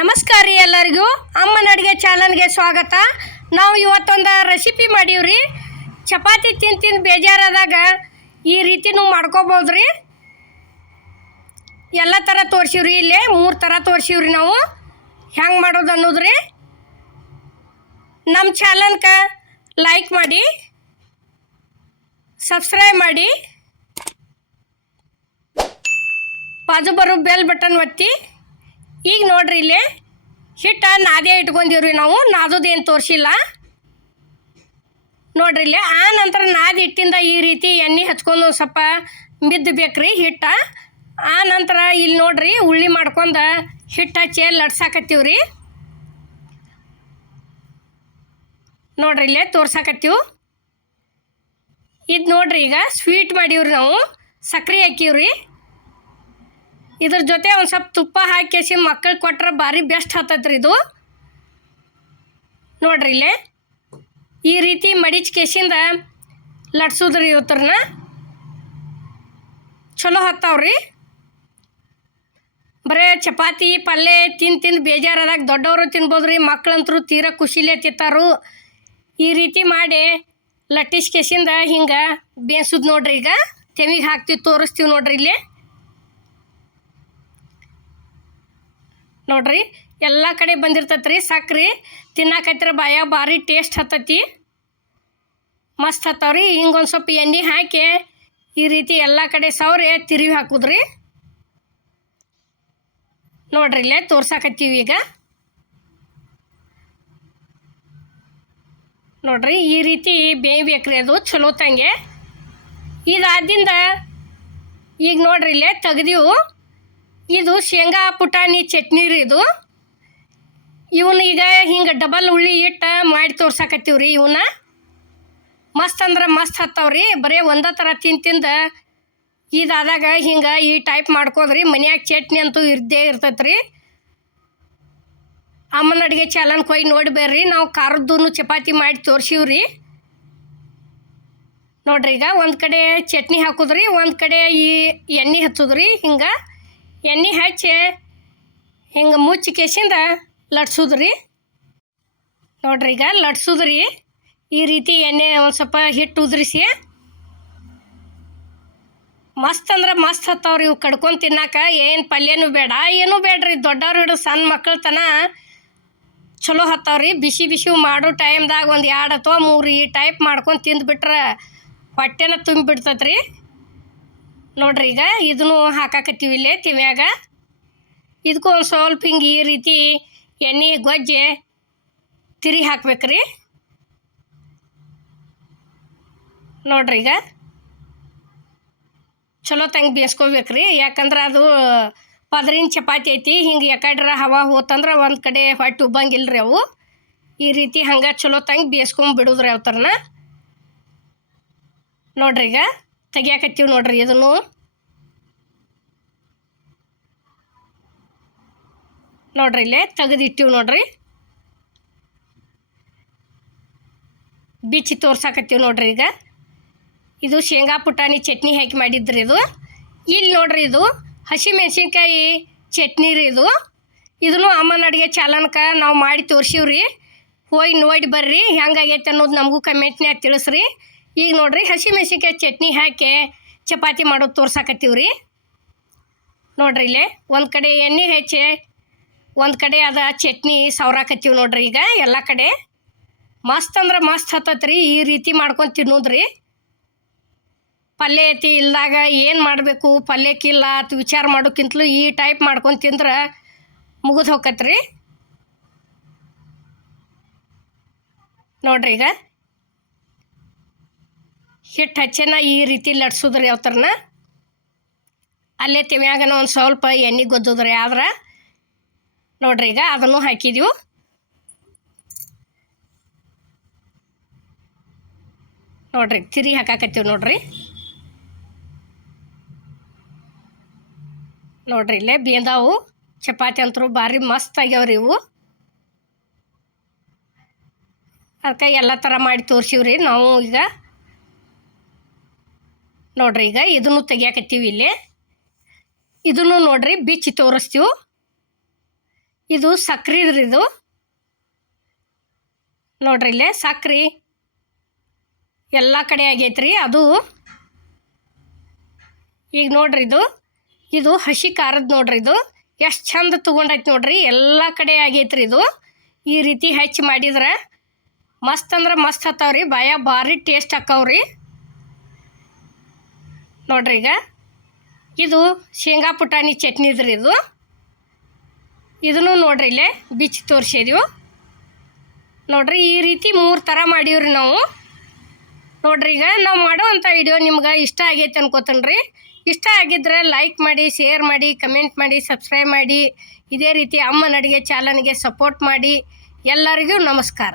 ನಮಸ್ಕಾರ ರೀ ಎಲ್ಲರಿಗೂ. ಅಮ್ಮನ ಅಡುಗೆ ಚಾನಲ್ಗೆ ಸ್ವಾಗತ. ನಾವು ಇವತ್ತೊಂದು ರೆಸಿಪಿ ಮಾಡೀವ್ರಿ. ಚಪಾತಿ ತಿಂದು ತಿಂದು ಬೇಜಾರಾದಾಗ ಈ ರೀತಿನೂ ಮಾಡ್ಕೋಬೋದ್ರಿ. ಎಲ್ಲ ಥರ ತೋರಿಸಿವ್ರಿ ಇಲ್ಲಿ, ಮೂರು ಥರ ತೋರಿಸಿವ್ರಿ ನಾವು. ಹೆಂಗೆ ಮಾಡೋದು ಅನ್ನೋದು ರೀ ನಮ್ಮ ಚಾನಲ್ಗೆ ಲೈಕ್ ಮಾಡಿ ಸಬ್ಸ್ಕ್ರೈಬ್ ಮಾಡಿ, ಬಾಜು ಬರೋ ಬೆಲ್ ಬಟನ್ ಒತ್ತಿ. ಈಗ ನೋಡ್ರಿ ಇಲ್ಲಿ. ಹಿಟ್ಟ ನಾದೇ ಇಟ್ಕೊಂಡಿವ್ರಿ ನಾವು. ನಾದೋದೇನು ತೋರಿಸಿಲ್ಲ. ನೋಡ್ರಿ ಇಲ್ಲಿ. ಆ ನಂತರ ನಾದಿ ಹಿಟ್ಟಿಂದ ಈ ರೀತಿ ಎಣ್ಣೆ ಹಚ್ಕೊಂಡು ಸ್ವಲ್ಪ ಮಿದ್ದು ಬೇಕ್ರಿ ಹಿಟ್ಟ. ಆ ನಂತರ ಇಲ್ಲಿ ನೋಡ್ರಿ ಉಳ್ಳಿ ಮಾಡ್ಕೊಂಡು ಹಿಟ್ಟು ಹಚ್ಚಿ ಲಡ್ಸಾಕತ್ತೀವ್ರಿ ನೋಡ್ರಿ ಇಲ್ಲೇ ತೋರ್ಸಾಕತ್ತೀವಿ. ಇದು ನೋಡ್ರಿ ಈಗ ಸ್ವೀಟ್ ಮಾಡೀವ್ರಿ ನಾವು. ಸಕ್ಕರೆ ಹಾಕೀವ್ರಿ. ಇದ್ರ ಜೊತೆ ಒಂದು ಸ್ವಲ್ಪ ತುಪ್ಪ ಹಾಕಿ ಮಕ್ಕಳು ಕೊಟ್ಟರೆ ಭಾರಿ ಬೆಸ್ಟ್ ಹತ್ತತ್ರಿ ಇದು. ನೋಡ್ರಿ ಇಲ್ಲಿ. ಈ ರೀತಿ ಮಡಿಚ್ ಕೇಸಿಂದ ಲಟ್ಸುದ್ರಿ ಇವತ್ತರನ್ನ ಚಲೋ ಹತ್ತಾವ್ರಿ. ಬರೇ ಚಪಾತಿ ಪಲ್ಯ ತಿಂದು ತಿಂದು ಬೇಜಾರಾದಾಗ ದೊಡ್ಡವರು ತಿನ್ಬೋದ್ರಿ, ಮಕ್ಕಳಂತರೂ ತೀರಾ ಖುಷಿಲೇ ತಿಂತಾರು. ಈ ರೀತಿ ಮಾಡಿ ಲಟ್ಟಿಸ್ ಕೇಸಿಂದ ಹಿಂಗೆ ಬೇಯಿಸೋದು ನೋಡ್ರಿ ಈಗ. ತೆಮಿಗೆ ಹಾಕ್ತೀವಿ, ತೋರಿಸ್ತೀವಿ ನೋಡ್ರಿ ಇಲ್ಲಿ. ನೋಡ್ರಿ, ಎಲ್ಲ ಕಡೆ ಬಂದಿರ್ತೈತ್ರಿ, ಸಕ್ರೆ. ತಿನ್ನಕತ್ತಿರ ಬಾಯ, ಭಾರಿ ಟೇಸ್ಟ್ ಹತ್ತತಿ. ಮಸ್ತ್ ಹತ್ತವ್ರಿ ಹಿಂಗೊಂದು ಸ್ವಲ್ಪ ಎಣ್ಣೆ ಹಾಕಿ ಈ ರೀತಿ ಎಲ್ಲ ಕಡೆ ಸೌರೆ ತಿರುವಿ ಹಾಕುದ್ರಿ. ನೋಡ್ರಿ, ಇಲ್ಲೇ ತೋರ್ಸಾಕತ್ತೀವಿ ಈಗ. ನೋಡ್ರಿ, ಈ ರೀತಿ ಬೇಯ್ಬೇಕ್ರಿ ಅದು ಚಲೋ ತಂಗೆ. ಇದಾದಿಂದ ಈಗ ನೋಡ್ರಿ, ಇಲ್ಲೇ ತೆಗ್ದೀವು. ಇದು ಶೇಂಗಾ, ಪುಟಾಣಿ, ಚಟ್ನಿ ರೀ ಇದು. ಇವನ್ನ ಈಗ ಹಿಂಗೆ ಡಬಲ್ ಉಳ್ಳಿ ಇಟ್ಟು ಮಾಡಿ ತೋರ್ಸಾಕತ್ತೀವ್ರಿ ಇವನ್ನ. ಮಸ್ತ್ ಅಂದ್ರೆ ಮಸ್ತ್ ಹತ್ತವ್ರಿ. ಬರೀ ಒಂದೇ ಥರ ತಿಂತಿಂದ ತಿಂದು ಇದಾದಾಗ ಹಿಂಗೆ ಈ ಟೈಪ್ ಮಾಡ್ಕೋದ್ರಿ. ಮನ್ಯಾಗ ಚಟ್ನಿ ಅಂತೂ ಇರ್ದೇ ಇರ್ತೈತೆ ರೀ ಅಮ್ಮನ ಅಡುಗೆ ಚಾಲನ್ ಕೊಯ್ ನೋಡಿ ಬರ್ರಿ ನಾವು ಖಾರದ್ದು ಚಪಾತಿ ಮಾಡಿ ತೋರ್ಸಿವ್ರಿ. ನೋಡ್ರಿ ಈಗ ಒಂದು ಕಡೆ ಚಟ್ನಿ ಹಾಕುದ್ರಿ, ಒಂದು ಕಡೆ ಈ ಎಣ್ಣೆ ಹಚ್ಚುದ್ರಿ ಹಿಂಗೆ. ಎಣ್ಣೆ ಹಚ್ಚಿ ಹಿಂಗೆ ಮುಚ್ಚಿ ಕೇಸಿಂದ ಲಟ್ಸೋದ್ರಿ. ನೋಡ್ರಿ ಈಗ ಲಟ್ಸೋದ್ರಿ. ಈ ರೀತಿ ಎಣ್ಣೆ ಒಂದು ಸ್ವಲ್ಪ ಹಿಟ್ಟು ಉದುರಿಸಿ ಮಸ್ತ್ ಅಂದ್ರೆ ಮಸ್ತ್ ಹತ್ತವ್ರಿ ಇವು ಕಡ್ಕೊಂಡು ತಿನ್ನಾಕ. ಏನು ಪಲ್ಯನೂ ಬೇಡ, ಏನೂ ಬೇಡ್ರಿ. ದೊಡ್ಡವ್ರು ಹಿಡಿದು ಸಣ್ಣ ಮಕ್ಕಳ ತನ ಚಲೋ ಹತ್ತವ್ರಿ. ಬಿಸಿ ಬಿಸಿ ಮಾಡೋ ಟೈಮ್ದಾಗ ಒಂದು ಎರಡು ಅಥವಾ ಮೂರು ಈ ಟೈಪ್ ಮಾಡ್ಕೊಂಡು ತಿಂದುಬಿಟ್ರೆ ಹೊಟ್ಟೆನ ತುಂಬಿಬಿಡ್ತೈತ್ರಿ. ನೋಡ್ರಿ ಈಗ ಇದನ್ನು ಹಾಕಾಕತ್ತೀವಿ ಇಲ್ಲೇ ತಿವ್ಯಾಗ ಇದಕ್ಕೂ ಒಂದು ಸ್ವಲ್ಪ ಹಿಂಗೆ ಈ ರೀತಿ ಎಣ್ಣೆ, ಗೊಜ್ಜೆ ತಿರಿ ಹಾಕ್ಬೇಕ್ರಿ. ನೋಡ್ರಿ ಈಗ. ಚಲೋ ತಂಗೆ ಬೇಯಿಸ್ಕೋಬೇಕ್ರಿ ಯಾಕಂದ್ರೆ ಅದು ಪದರಿನ ಚಪಾತಿ ಐತಿ, ಹಿಂಗೆ ಯಾಕಡ್ರ ಹವಾ ಹೋತಂದ್ರೆ ಒಂದು ಕಡೆ ಹೊಟ್ಟೆ ಉಬ್ಬಂಗಿಲ್ಲ ರೀ ಅವು. ಈ ರೀತಿ ಹಂಗೆ ಚಲೋ ತಂಗೆ ಬೇಯಿಸ್ಕೊಂಡ್ ಬಿಡುದ್ರಿ ಅವ್ ಥರನ ನೋಡ್ರಿ ಈಗ. ತೆಗಿಯಾಕತ್ತೀವಿ ನೋಡ್ರಿ ಇದನ್ನು. ನೋಡ್ರಿ ಇಲ್ಲೇ ತೆಗೆದಿಟ್ಟಿವಿ ನೋಡ್ರಿ. ಬಿಚ್ಚಿ ತೋರ್ಸಾಕತ್ತೀವಿ ನೋಡ್ರಿ ಈಗ. ಇದು ಶೇಂಗಾ ಪುಟಾಣಿ ಚಟ್ನಿ ಹಾಕಿ ಮಾಡಿದ್ರಿ ಇದು. ಇಲ್ಲಿ ನೋಡ್ರಿ ಇದು ಹಸಿ ಮೆಣಸಿನ್ಕಾಯಿ ಚಟ್ನಿ ರೀ ಇದು. ಇದನ್ನು ಅಮ್ಮನ ಅಡುಗೆ ಚಾಲನಕ ನಾವು ಮಾಡಿ ತೋರ್ಸಿವ್ರಿ. ಹೋಗಿ ನೋಡಿ ಬರ್ರಿ ಹೆಂಗಾಗೈತೆ ಅನ್ನೋದು ನಮಗೂ ಕಮೆಂಟ್ನ್ಯಾಗ ತಿಳಿಸ್ರಿ. ಈಗ ನೋಡ್ರಿ ಹಸಿ ಮೆಣಸಿನ್ಕಾಯಿ ಚಟ್ನಿ ಹಾಕಿ ಚಪಾತಿ ಮಾಡೋದು ತೋರ್ಸಾಕತ್ತೀವ್ರಿ. ನೋಡ್ರಿ ಇಲ್ಲೇ ಒಂದು ಕಡೆ ಎಣ್ಣೆ ಹೆಚ್ಚಿ, ಒಂದು ಕಡೆ ಅದ ಚಟ್ನಿ ಸವ್ರಾಕತ್ತೀವಿ ನೋಡ್ರಿ ಈಗ ಎಲ್ಲ ಕಡೆ. ಮಸ್ತ್ ಅಂದ್ರೆ ಮಸ್ತ್ ಹತ್ತತ್ರಿ, ಈ ರೀತಿ ಮಾಡ್ಕೊಂಡು ತಿನ್ನೋದ್ರಿ. ಪಲ್ಯ ಐತಿ, ಇಲ್ದಾಗ ಏನು ಮಾಡಬೇಕು ಪಲ್ಯಕ್ಕಿಲ್ಲ ಅಂತ ವಿಚಾರ ಮಾಡೋಕ್ಕಿಂತಲೂ ಈ ಟೈಪ್ ಮಾಡ್ಕೊಂಡು ತಿಂದ್ರೆ ಮುಗಿದು ಹೋಗತ್ರಿ ನೋಡ್ರಿ ಈಗ. ಹಿಟ್ಟು ಹಚ್ಚನ ಈ ರೀತಿ ಲಟ್ಸೋದ್ರಿ ಯಾವ ಥರನ ಅಲ್ಲೇ ತಿಮ್ಯಾಗನ ಒಂದು ಸ್ವಲ್ಪ ಎಣ್ಣೆ ಗೊದ್ದದ್ರಿ ಆದ್ರೆ? ನೋಡ್ರಿ ಈಗ ಅದನ್ನು ಹಾಕಿದೀವಿ. ನೋಡ್ರಿ ತಿರಿ ಹಾಕಾಕತ್ತೀವಿ ನೋಡ್ರಿ. ನೋಡ್ರಿ ಇಲ್ಲೇ ಬೇಂದಾವು, ಚಪಾತಿ ಅಂತರು ಭಾರಿ ಮಸ್ತ್ ಆಗ್ಯಾವ್ರಿ ಇವು. ಅದಕ್ಕೆ ಎಲ್ಲ ಥರ ಮಾಡಿ ತೋರಿಸಿವ್ರಿ ನಾವು ಈಗ. ನೋಡ್ರಿ ಈಗ ಇದನ್ನು ತೆಗಿಯಾಕತ್ತೀವಿ ಇಲ್ಲಿ. ಇದನ್ನು ನೋಡ್ರಿ ಬಿಚ್ಚಿ ತೋರಿಸ್ತೀವಿ. ಇದು ಸಕ್ರೆ ರೀ ಇದು. ನೋಡ್ರಿ ಇಲ್ಲೇ ಸಕ್ರೆ. ಎಲ್ಲ ಕಡೆ ಆಗೈತ್ರಿ ಅದು. ಈಗ ನೋಡ್ರಿ ಇದು. ಇದು ಹಸಿ ಖಾರದ ನೋಡ್ರಿ ಇದು. ಎಷ್ಟು ಚಂದ ತೊಗೊಂಡೈತಿ ನೋಡ್ರಿ. ಎಲ್ಲ ಕಡೆ ಆಗೈತ್ರಿ ಇದು. ಈ ರೀತಿ ಹೆಚ್ಚು ಮಾಡಿದ್ರೆ ಮಸ್ತ್ ಅಂದ್ರೆ ಮಸ್ತ್ ಹತ್ತಾವ್ರಿ. ಬಾಯ ಭಾರಿ ಟೇಸ್ಟ್ ಹಾಕವ್ರಿ. ನೋಡ್ರಿ ಈಗ. ಇದು ಶೇಂಗಾ ಪುಟಾಣಿ ಚಟ್ನಿ ಇದ್ರಿ ಇದು. ಇದನ್ನು ನೋಡ್ರಿ ಇಲ್ಲೇ ಬಿಚ್ಚಿ ತೋರಿಸಿದೀವು ನೋಡ್ರಿ ಈ ರೀತಿ ಮೂರು ಥರ ಮಾಡೀವ್ರಿ ನಾವು. ನೋಡ್ರಿ ಈಗ ನಾವು ಮಾಡೋವಂಥ ವಿಡಿಯೋ ನಿಮ್ಗೆ ಇಷ್ಟ ಆಗೈತೆ ಅನ್ಕೋತನ್ರಿ. ಇಷ್ಟ ಆಗಿದ್ರೆ ಲೈಕ್ ಮಾಡಿ ಶೇರ್ ಮಾಡಿ ಕಮೆಂಟ್ ಮಾಡಿ ಸಬ್ಸ್ಕ್ರೈಬ್ ಮಾಡಿ. ಇದೇ ರೀತಿ ಅಮ್ಮನ ಅಡುಗೆ ಚಾನಲ್ಗೆ ಸಪೋರ್ಟ್ ಮಾಡಿ. ಎಲ್ಲರಿಗೂ ನಮಸ್ಕಾರ.